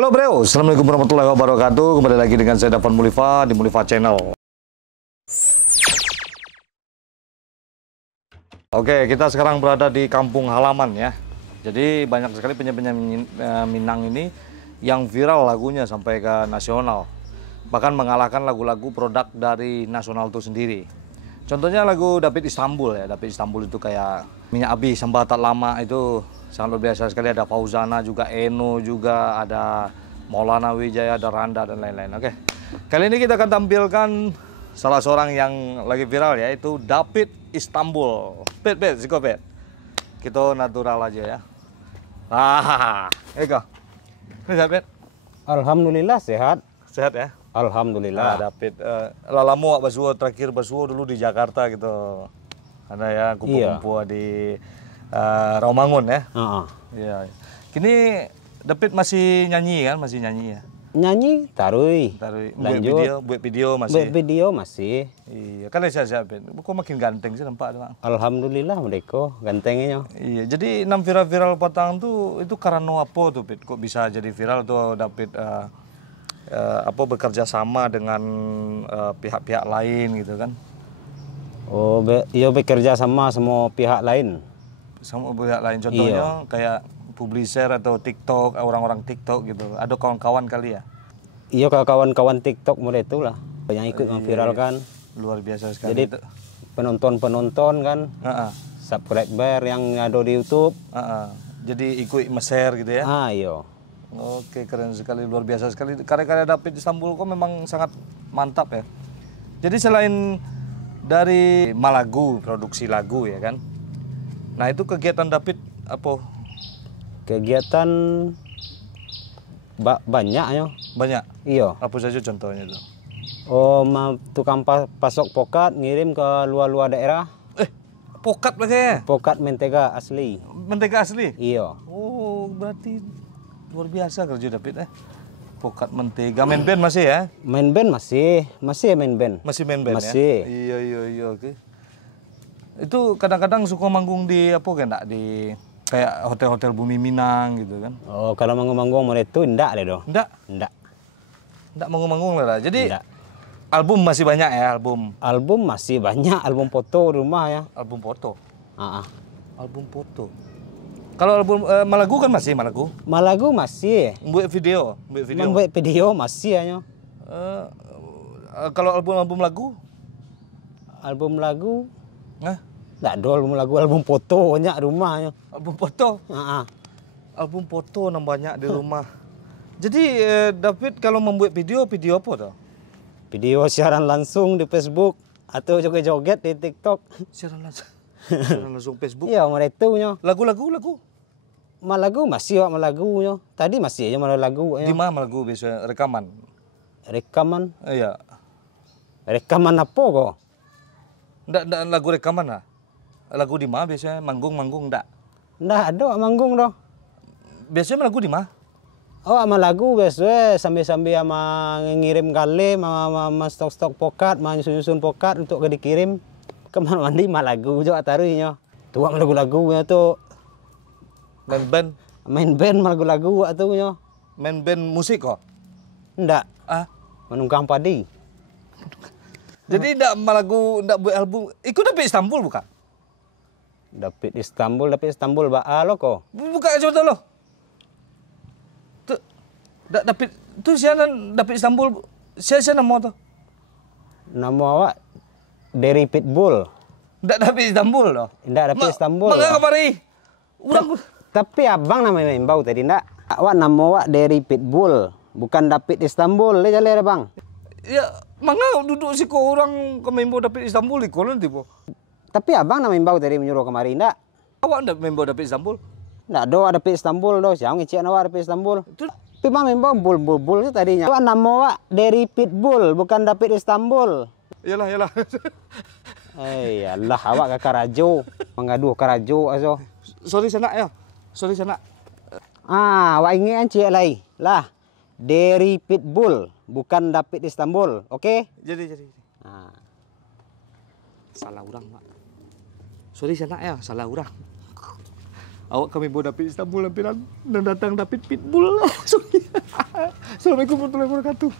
Halo bro, Assalamualaikum warahmatullahi wabarakatuh. Kembali lagi dengan saya Dafan Mulifa di Mulifa Channel. Oke, kita sekarang berada di kampung halaman ya. Jadi banyak sekali penyanyi Minang ini yang viral lagunya sampai ke nasional. Bahkan mengalahkan lagu-lagu produk dari nasional itu sendiri. Contohnya lagu David Istanbul ya. David Istanbul itu kayak Minyak Abi, Sambatat Lama itu sangat luar biasa sekali. Ada Fauzana juga, Eno juga, ada Maulana Wijaya, ada Randa dan lain-lain. Oke, kali ini kita akan tampilkan salah seorang yang lagi viral ya, itu David Istanbul. Bet, siko bet. Kita natural aja ya. Eko. Ini sehat bet? Alhamdulillah sehat. Sehat ya? Alhamdulillah. David, lalamu basuh terakhir basuh dulu di Jakarta gitu. Ada ya kupu-kupu di Rawamangun ya. Iya. Kini David masih nyanyi kan? Masih nyanyi ya? Nyanyi tarui. Lanjut. Buat video masih. Buat video masih. Iya, kan sehat-sehat Bet. Kok makin ganteng sih nampak Bang. Alhamdulillah mereka gantengnya. Iya, jadi enam viral-viral Patang tuh itu karena apa tuh Bet? Kok bisa jadi viral tuh David bekerja sama dengan pihak-pihak lain gitu kan? Oh, iya bekerja sama semua pihak lain. Sama pihak lain contohnya kayak publisher atau TikTok, orang-orang TikTok gitu. Ada kawan-kawan kali ya? Iya, kawan-kawan TikTok mulai itulah yang ikut memviralkan. Luar biasa sekali. Jadi penonton-penonton kan, subscriber yang ada di YouTube. Jadi ikut share gitu ya? Iya. Oke, keren sekali, luar biasa sekali. Karya-karya David Istanbul kok memang sangat mantap ya. Jadi selain dari Malagu, produksi lagu ya kan. Nah itu kegiatan David apa? Kegiatan banyak ya. Banyak? Iya. Apa saja contohnya tuh? Oh, tukang pasok pokat ngirim ke luar-luar daerah. Pokat lagi ya? Pokat mentega asli. Mentega asli? Iya. Oh, berarti luar biasa kerja David Pokat mentega. Main band masih ya? Main band masih main band. Masih main band masih. Ya? Iya, oke. Itu kadang-kadang suka manggung di apa enggak di kayak hotel-hotel Bumi Minang gitu kan? Oh, kalau manggung-manggung mau itu enggak deh doh. Enggak manggung-manggung lah. Jadi enggak. Album masih banyak ya, album? Album masih banyak, album foto di rumah ya. Album foto? Album foto. Kalau album Malagu kan masih Malagu? Malagu masih. Membuat video? Membuat video masih ya. Kalau album lagu? Album lagu? Nggak ada album lagu, album foto banyak di rumahnya. Album foto? Album foto banyak di rumah. Jadi David kalau membuat video apa tuh? Video siaran langsung di Facebook atau joget-joget di TikTok. Siaran langsung Facebook? Iya, mereka nya. Lagu? Malagu masih malagunya. Tadi masih aja malagu. Di mana malagu biasa rekaman? Rekaman? Iya. Rekaman apa kok? Nggak lagu rekaman lah. Lagu di mana biasanya manggung enggak? Nggak ada manggung doh. Biasanya lagu di mana? Oh, sama lagu biasanya sambil sama ngirim kali sama stok-stok pokat, nyusun pokat untuk dikirim ke mandi malagu juga taruhnya. Tuang lagu-lagunya tuh. Main band lagu-lagu atunya. Main band musik kok? Enggak. Menunggang padi. Jadi enggak buat album. Ikut David Istanbul bukan? David Istanbul lo kok. Buka coba lo. Tuh David itu siapa David Istanbul? Siapa nama tuh? Nama awak dari Pitbull. Enggak David Istanbul loh. Enggak David Istanbul. Mangga kemari. Tapi abang namanya Mbau tadi enggak. Awak nama awak dari Pitbull, bukan David Istanbul. Le jale bang. Ya, mangga duduk sih kok orang ke member David Istanbul di kolan tipe. Tapi abang nama Mbau tadi menyuruh kemari enggak? Awak enggak member David Istanbul? Enggak do ada David Istanbul do. Siang ngicik awak David Istanbul. Itu tapi bang member bul itu tadinya. Awak nama awak dari Pitbull, bukan David Istanbul. Iyalah. Allah, awak ke Karajo. Mengadu Karajo aso. Sorry sana. Awak ingin cik lagi. Lah, dari Pitbull, bukan David Istanbul. Oke? Jadi. Salah orang, Pak. Sorry sana salah orang. Awak kami bawa David Istanbul lampiran dan datang David Pitbull. Assalamualaikum warahmatullahi wabarakatuh.